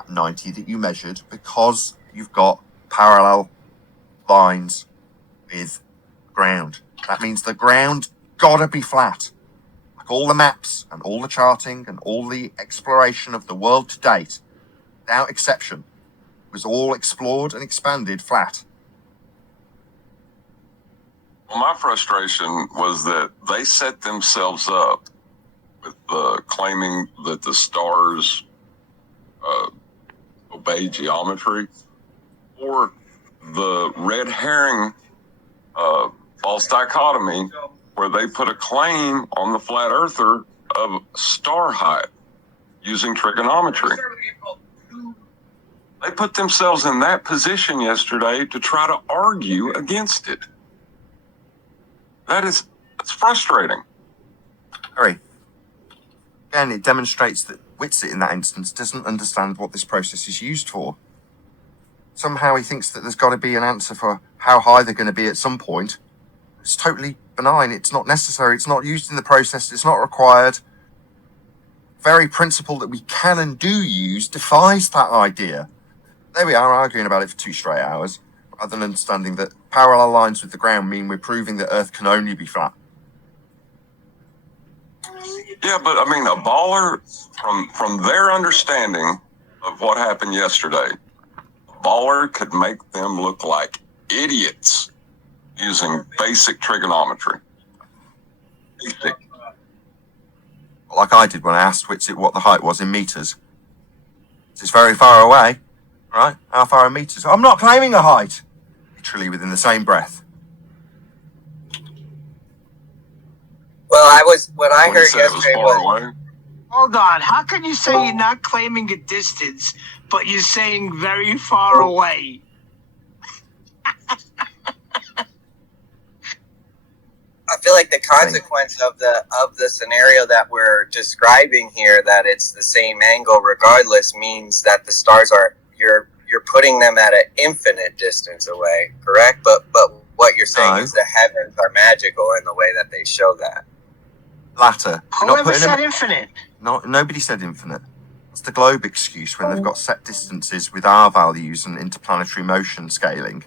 at 90 that you measured because you've got parallel lines with ground. That means the ground gotta be flat. Like all the maps and all the charting and all the exploration of the world to date, without exception, was all explored and expanded flat. Well, my frustration was that they set themselves up with claiming that the stars obey geometry, or the red herring false dichotomy where they put a claim on the flat earther of star height using trigonometry. They put themselves in that position yesterday to try to argue against it. That's frustrating. Harry, again, it demonstrates that Witsit in that instance doesn't understand what this process is used for. Somehow he thinks that there's got to be an answer for how high they're going to be at some point. It's totally benign. It's not necessary. It's not used in the process. It's not required. Very principle that we can and do use defies that idea. There we are arguing about it for 2 straight hours, rather than understanding that parallel lines with the ground mean we're proving that Earth can only be flat. Yeah, but I mean, a baller, from their understanding of what happened yesterday, a baller could make them look like idiots using basic trigonometry. Basic. Like I did when I asked Witsit what the height was in meters. It's very far away, right? How far in meters? I'm not claiming a height. Literally within the same breath. Well, what I heard yesterday was... Hold on, how can you say you're not claiming a distance, but you're saying very far away? I feel like the consequence of the scenario that we're describing here, that it's the same angle regardless, means that the stars are you're putting them at an infinite distance away, correct? But what you're saying is the heavens are magical in the way that they show that. Latter. Whoever said infinite? Nobody said infinite. It's the globe excuse when they've got set distances with our values and interplanetary motion scaling.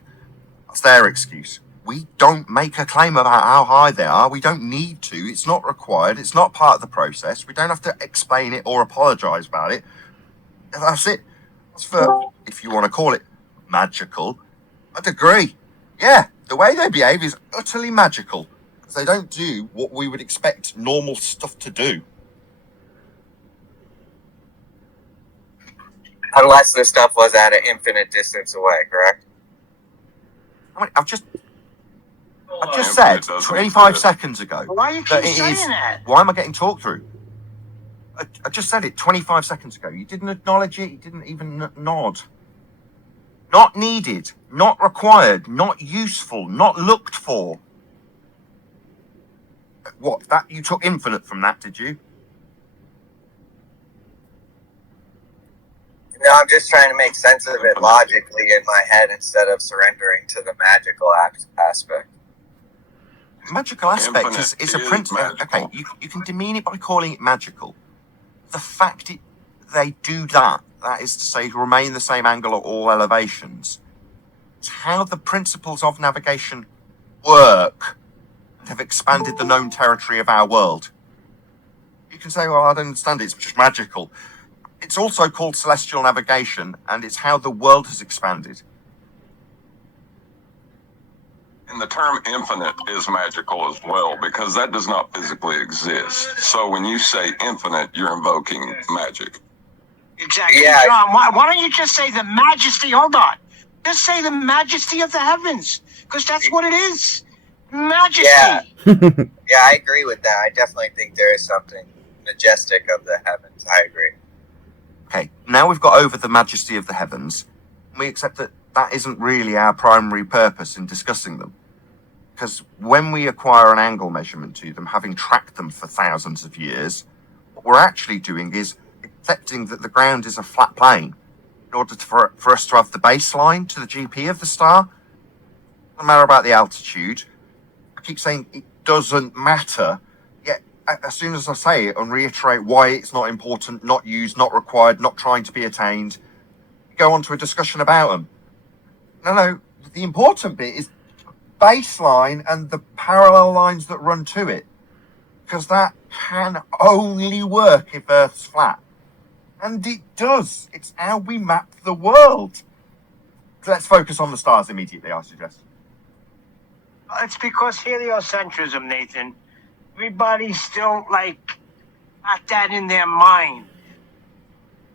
That's their excuse. We don't make a claim about how high they are. We don't need to. It's not required. It's not part of the process. We don't have to explain it or apologise about it. That's it. That's for, if you want to call it magical, I'd agree. Yeah, the way they behave is utterly magical. Because they don't do what we would expect normal stuff to do. Unless the stuff was at an infinite distance away, correct? I mean, I've just said 25 seconds ago. Why are you keep saying that? Why am I getting talked through? I just said it 25 seconds ago. You didn't acknowledge it. You didn't even nod. Not needed. Not required. Not useful. Not looked for. What? That you took infinite from that, did you? No, I'm just trying to make sense of it logically in my head instead of surrendering to the magical aspect. Magical aspect is a principle. Okay, you can demean it by calling it magical. The fact they do that is to say remain the same angle at all elevations. It's how the principles of navigation work and have expanded the known territory of our world. You can say, well, I don't understand it, it's just magical. It's also called celestial navigation, and it's how the world has expanded. And the term infinite is magical as well, because that does not physically exist. So when you say infinite, you're invoking magic. Exactly. Yeah. John, why don't you just say the majesty? Hold on. Just say the majesty of the heavens, because that's what it is. Majesty. Yeah. Yeah, I agree with that. I definitely think there is something majestic of the heavens. I agree. Okay, now we've got over the majesty of the heavens. We accept that that isn't really our primary purpose in discussing them. Because when we acquire an angle measurement to them, having tracked them for thousands of years, what we're actually doing is accepting that the ground is a flat plane in order for us to have the baseline to the GP of the star. No matter about the altitude. I keep saying it doesn't matter. Yet, as soon as I say it and reiterate why it's not important, not used, not required, not trying to be attained, go on to a discussion about them. No, the important bit is baseline and the parallel lines that run to it, because that can only work if Earth's flat. And it does. It's how we map the world. Let's focus on the stars immediately, I suggest. It's because heliocentrism, Nathan. Everybody's still, got that in their mind.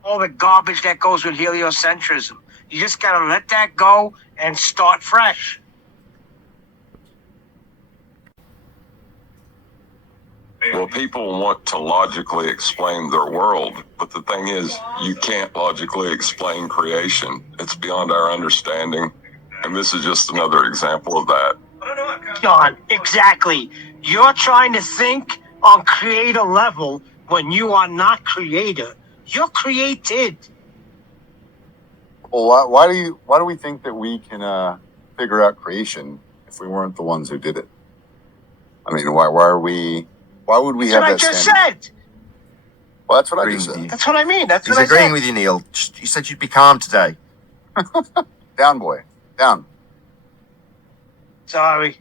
All the garbage that goes with heliocentrism. You just gotta let that go and start fresh. Well, people want to logically explain their world, but the thing is, you can't logically explain creation. It's beyond our understanding, and this is just another example of that. John, exactly. You're trying to think on creator level when you are not creator. You're created. Well, why do we think that we can figure out creation if we weren't the ones who did it? I mean, why would we That's have what I that just standard? said. Well, that's what I Agreeing just with said. you. That's what I mean. That's He's what I agreeing said. with you, Neil. You said you'd be calm today. Down, boy. Down. Sorry.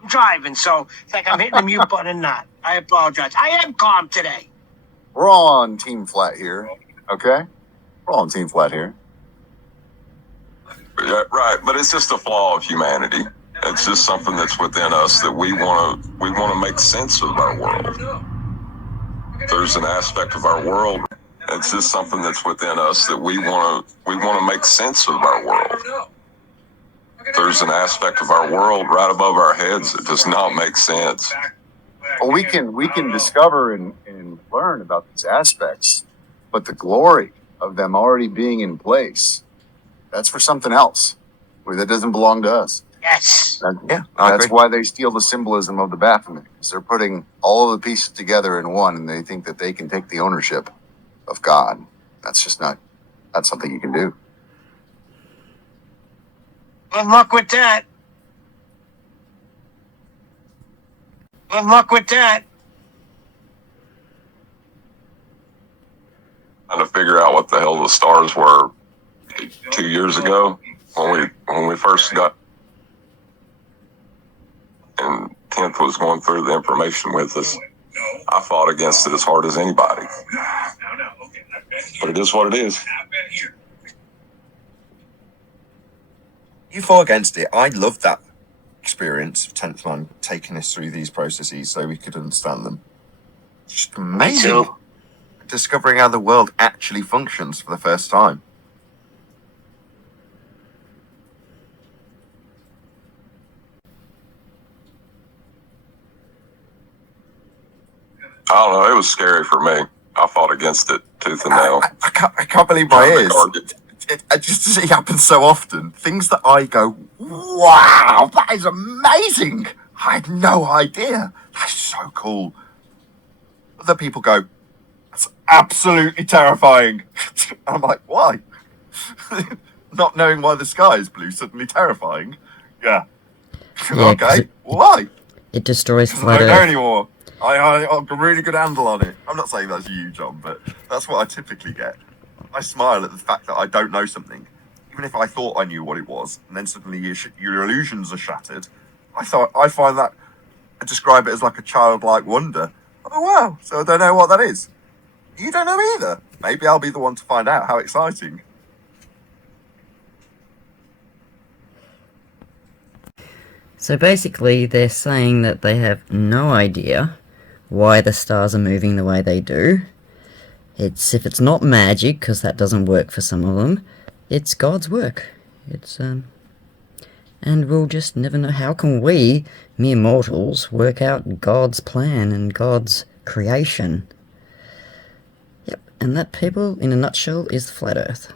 I'm driving, so it's like I'm hitting the mute button and not. I apologize. I am calm today. We're all on Team Flat here, okay? We're all on Team Flat here. Yeah, right, but it's just a flaw of humanity. It's just something that's within us that we want to make sense of our world. There's an aspect of our world. It's just something that's within us that we want to make sense of our world. There's an aspect of our world right above our heads that does not make sense. Well, we can discover and learn about these aspects, but the glory of them already being in place, that's for something else. That doesn't belong to us. Yes. Yeah, I That's agree. why they steal the symbolism of the Baphomet. Because they're putting all of the pieces together in one, and they think that they can take the ownership of God. That's just not something you can do. Good luck with that. Good luck with that. Trying to figure out what the hell the stars were 2 years ago when we first got, and 10th was going through the information with us. I fought against it as hard as anybody. But it is what it is. You fought against it. I loved that experience of 10th Man taking us through these processes so we could understand them. Just amazing. Me too. Discovering how the world actually functions for the first time. I don't know. It was scary for me. I fought against it tooth and nail. I can't believe my Trying to ears. guard it. It just it happens so often. Things that I go, wow, that is amazing. I had no idea. That's so cool. Other people go, that's absolutely terrifying. I'm like, why? Not knowing why the sky is blue suddenly terrifying. Yeah. Yeah, 'cause Okay. Why? It destroys I flat don't know Earth. anymore. I've got a really good handle on it. I'm not saying that's you, John, but that's what I typically get. I smile at the fact that I don't know something, even if I thought I knew what it was, and then suddenly your illusions are shattered. I find that I describe it as like a childlike wonder. Oh wow! So I don't know what that is. You don't know either. Maybe I'll be the one to find out. How exciting! So basically, they're saying that they have no idea why the stars are moving the way they do. If it's not magic, because that doesn't work for some of them, it's God's work. And we'll just never know. How can we, mere mortals, work out God's plan and God's creation? Yep, and that, people, in a nutshell, is the flat Earth.